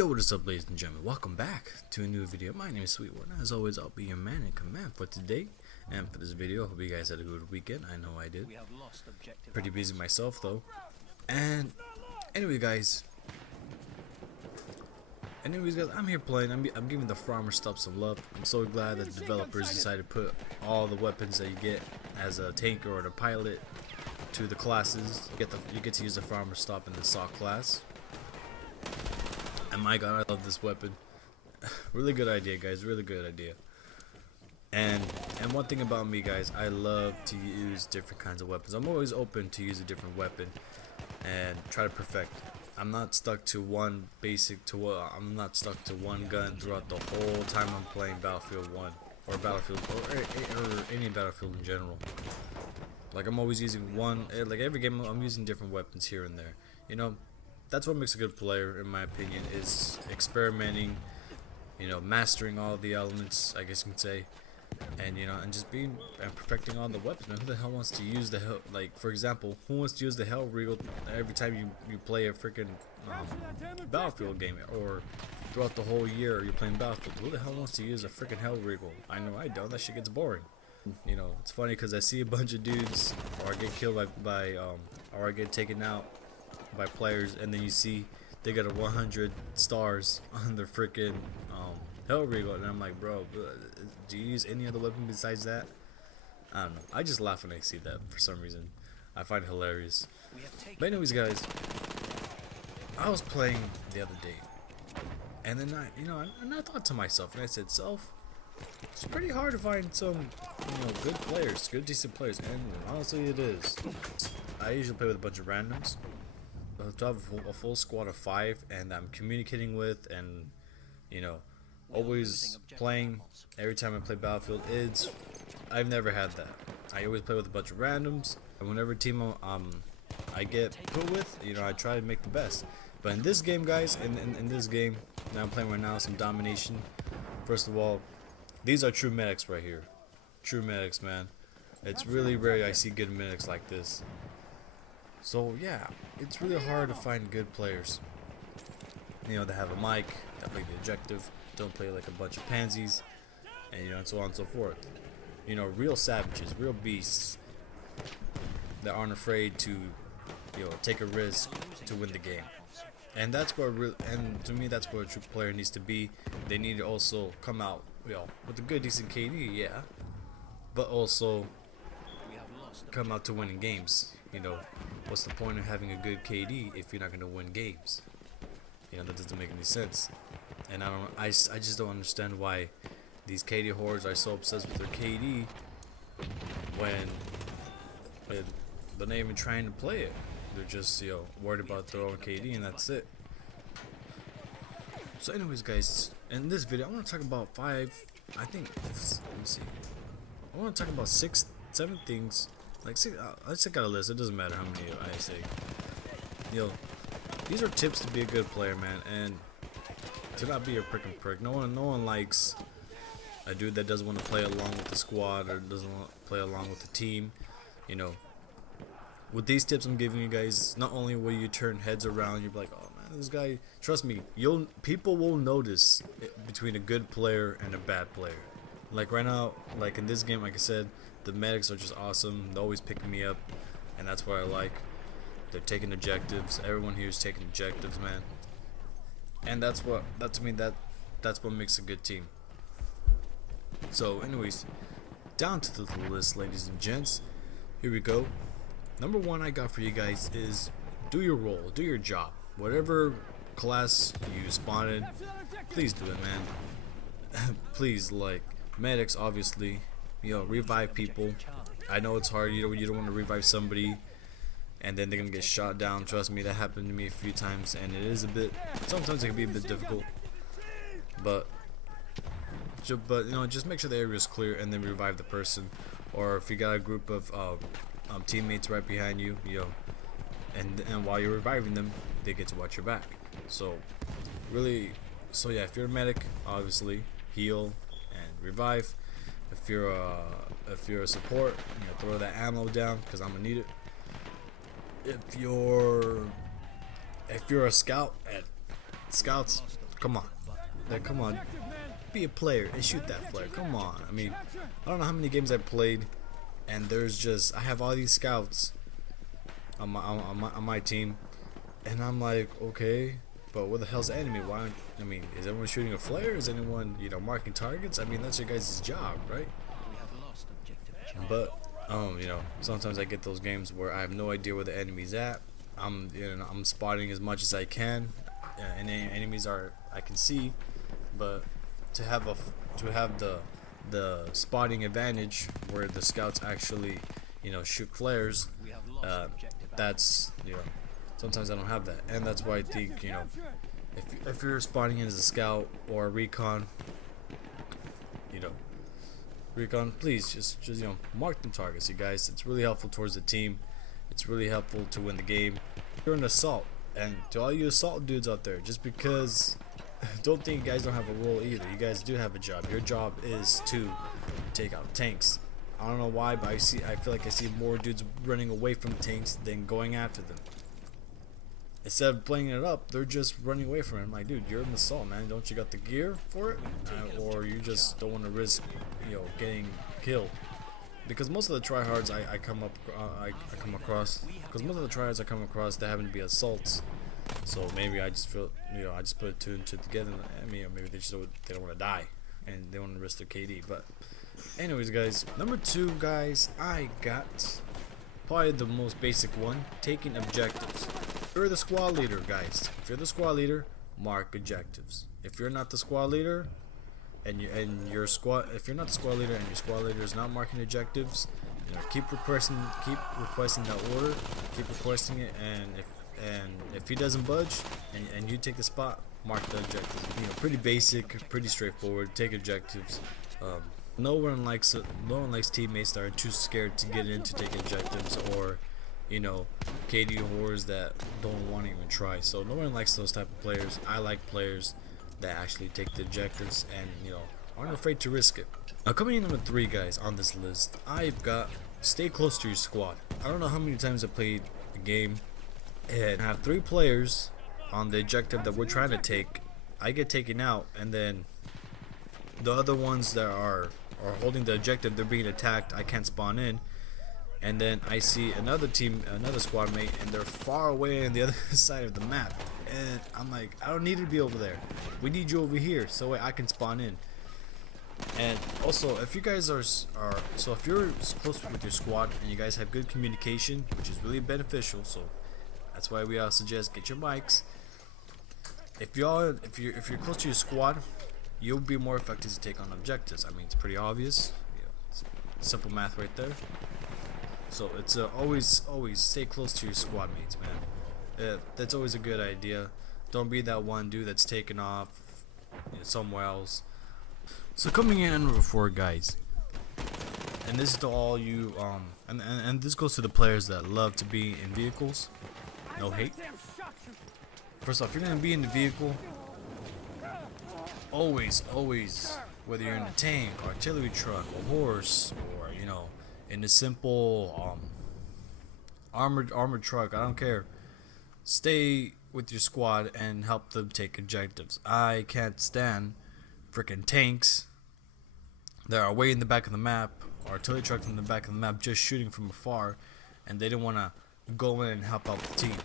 Yo, what is up, ladies and gentlemen? Welcome back to a new video. My name is Sweetwater. As always, I'll be your man in command for today and for this video. Hope you guys had a good weekend. I know I did. Pretty busy myself though. And anyway, guys. I'm here playing. I'm giving the farmer stuff some love. I'm so glad that the developers decided to put all the weapons that you get as a tanker or a pilot to the classes. You get to use the farmer stop in the SOC class. And my god, I love this weapon. Really good idea, guys. Really good idea. And one thing about me, guys, I love to use different kinds of weapons. I'm always open to use a different weapon and try to perfect. I'm not stuck to one I'm not stuck to one gun throughout the whole time I'm playing Battlefield 1 or Battlefield or any Battlefield in general. Like I'm always using one. Like every game, I'm using different weapons here and there. You know. That's what makes a good player, in my opinion, is experimenting, mastering all the elements, I guess you can say, and and just perfecting all the weapons. Man, who the hell wants to use the like, for example, who wants to use the Hellriegel every time you play a freaking Battlefield game, or throughout the whole year you're playing Battlefield? Who the hell wants to use a freaking Hellriegel? I know I don't. That shit gets boring. It's funny because I see a bunch of dudes, or I get killed or I get taken out by players, and then you see they got a 100 stars on their freaking Hellriegel, and I'm like, bro, do you use any other weapon besides that? I don't know. I just laugh when I see that for some reason. I find it hilarious. But anyways, guys, I was playing the other day, and then I thought to myself, and I said, it's pretty hard to find some good players, good decent players, and honestly it is. I usually play with a bunch of randoms. To have a full squad of 5 and I'm communicating with, and always playing every time I play Battlefield, I've never had that. I always play with a bunch of randoms, and whenever team I get put with, I try to make the best. But in this game, guys, in this game that I'm playing right now, some domination. First of all, these are true medics right here. True medics, man. It's really rare I see good medics like this. So yeah, it's really hard to find good players. That have a mic, that play the objective, don't play like a bunch of pansies, and so on and so forth. Real savages, real beasts that aren't afraid to, take a risk to win the game. And that's what to me, that's what a true player needs to be. They need to also come out, with a good, decent KD, yeah, but also come out to winning games. What's the point of having a good KD if you're not going to win games? That doesn't make any sense. And I just don't understand why these KD hordes are so obsessed with their KD when they're not even trying to play it. They're just worried about their own KD, and that's it. So anyways, guys, in this video I want to talk about let me see, I want to talk about 7 things. Let's check out a list. It doesn't matter how many I say. These are tips to be a good player, man, and to not be a freaking prick. No one likes a dude that doesn't want to play along with the squad or doesn't want to play along with the team. With these tips I'm giving you guys, not only will you turn heads around, you'll be like, oh man, this guy. Trust me, people will notice between a good player and a bad player. Like right now, like in this game, like I said, the medics are just awesome. They're always picking me up, and that's what I like. They're taking objectives. Everyone here is taking objectives, man. And that's what makes a good team. So, anyways, down to the list, ladies and gents. Here we go. Number 1 I got for you guys is do your role, do your job. Whatever class you spawn in, please do it, man. Please, like medics, obviously. Revive people. I know it's hard. You don't want to revive somebody and then they're gonna get shot down. Trust me, that happened to me a few times, and sometimes it can be a bit difficult. But just make sure the area is clear and then revive the person. Or if you got a group of teammates right behind you, and while you're reviving them, they get to watch your back. So yeah, if you're a medic, obviously heal and revive. If you're a support, throw that ammo down because I'm gonna need it. If you're a scout, at scouts, Come on. Like, come on. Be a player and shoot that flare. Come on. I mean, I don't know how many games I've played, and there's just, I have all these scouts on my team, and I'm like, okay, but what the hell's the enemy? Why aren't, I mean, is everyone shooting a flare? Is anyone, you know, marking targets? I mean, that's your guys' job, right? But you know, sometimes I get those games where I have no idea where the enemy's at. I'm spotting as much as I can, and any enemies I can see, but to have the spotting advantage where the scouts actually, you know, shoot flares, that's, you know, sometimes I don't have that, and that's why I think, you know, if you're spotting in as a scout or a recon, you know, please just you know, mark them targets, you guys. It's really helpful towards the team. It's really helpful to win the game. You're an assault, and to all you assault dudes out there, just because, don't think you guys don't have a role either. You guys do have a job. Your job is to take out tanks. I don't know why, but I feel like I see more dudes running away from tanks than going after them. Instead of playing it up, they're just running away from it. I'm like, dude, you're an assault, man. Don't you got the gear for it? Or you just don't want to risk, you know, getting killed? Because most of the tryhards I come across, they happen to be assaults. So maybe I just feel, you know, I just put two and two together. I mean, maybe they don't want to die and they want to risk their KD. But anyways, guys, number 2, guys, I got probably the most basic one: taking objectives. If you're the squad leader, guys, if you're the squad leader, mark objectives. If you're not the squad leader, and your squad, if you're not the squad leader and your squad leader is not marking objectives, you know, keep requesting that order, keep requesting it, and if he doesn't budge and you take the spot, mark the objectives. You know, pretty basic, pretty straightforward. Take objectives. No one likes teammates that are too scared to get in to take objectives, or, you know, KD whores that don't want to even try. So no one likes those type of players. I like players that actually take the objectives and, you know, aren't afraid to risk it. Now, coming in number 3, guys, on this list, I've got stay close to your squad. I don't know how many times I played the game and have 3 players on the objective that we're trying to take. I get taken out, and then the other ones that are holding the objective, they're being attacked. I can't spawn in, and then I see another squad mate, and they're far away on the other side of the map, and I'm like, I don't need to be over there. We need you over here so I can spawn in. And also, if you guys if you're close with your squad and you guys have good communication, which is really beneficial, so that's why we suggest get your mics. If you're close to your squad, you'll be more effective to take on objectives. I mean, it's pretty obvious. You know, it's simple math right there. So it's always stay close to your squad mates, man. That's always a good idea. Don't be that one dude that's taken off, you know, somewhere else. So coming in at number 4, guys, and this is to all you and this goes to the players that love to be in vehicles. No hate. First off, you're gonna be in the vehicle. Always, whether you're in a tank, artillery truck, a horse, or, you know, in a simple armored truck, I don't care. Stay with your squad and help them take objectives. I can't stand freaking tanks that are way in the back of the map, or artillery trucks in the back of the map, just shooting from afar, and they don't want to go in and help out the team.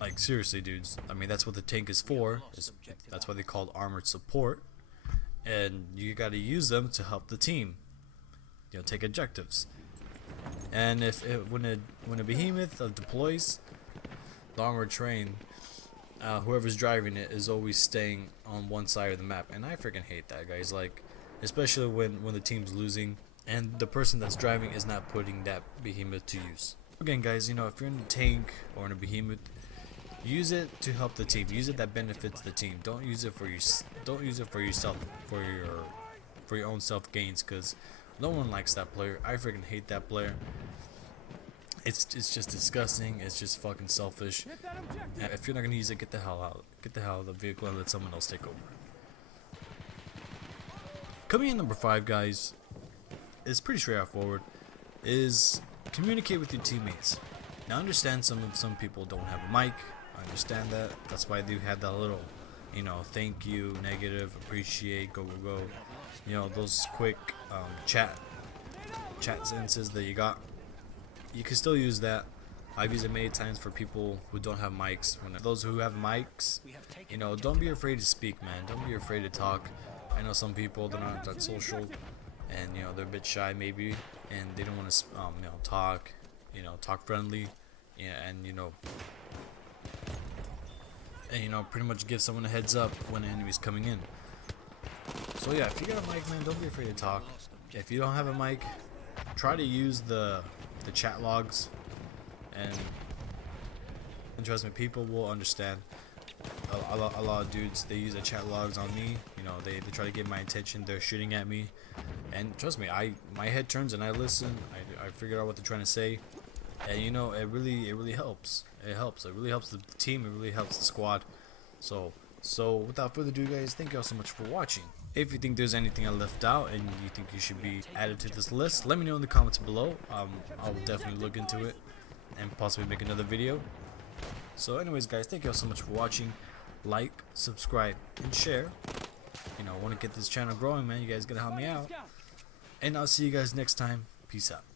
Like, seriously, dudes. I mean, that's what the tank is for. That's why they called armored support. And you got to use them to help the team, you know, take objectives. And when a behemoth deploys, the armored train, whoever's driving it is always staying on one side of the map, and I freaking hate that, guys. Like, especially when the team's losing and the person that's driving is not putting that behemoth to use. Again, guys, you know, if you're in a tank or in a behemoth, use it to help the team. Use it that benefits the team. Don't use it for yourself, for your own self gains, because no one likes that player. I freaking hate that player. It's just disgusting. It's just fucking selfish. And if you're not gonna use it, get the hell out. Get the hell out of the vehicle and let someone else take over. Coming in number 5, guys, is pretty straightforward. Is communicate with your teammates. Now, I understand some people don't have a mic. I understand that. That's why they have that little you know, thank you, negative, appreciate, go go go, you know, those quick chat sentences that you got, you can still use that. I've used it many times for people who don't have mics. When those who have mics, you know, don't be afraid to speak, man. Don't be afraid to talk. I know some people, they're not that social, and you know, they're a bit shy maybe, and they don't want to you know, talk, you know, talk friendly, yeah, and you know, pretty much give someone a heads up when an enemy's coming in. So yeah, if you got a mic, man, don't be afraid to talk. If you don't have a mic, try to use the chat logs, and trust me, people will understand. A lot of dudes, they use the chat logs on me. You know, they try to get my attention. They're shooting at me, and trust me, my head turns and I listen. I figure out what they're trying to say, and you know, it really helps. It helps. It really helps the team. It really helps the squad. So without further ado, guys, thank you all so much for watching. If you think there's anything I left out and you think you should be added to this list, let me know in the comments below. I'll definitely look into it and possibly make another video. So anyways, guys, thank you all so much for watching. Like, subscribe, and share. You know, I want to get this channel growing, man. You guys gotta help me out. And I'll see you guys next time. Peace out.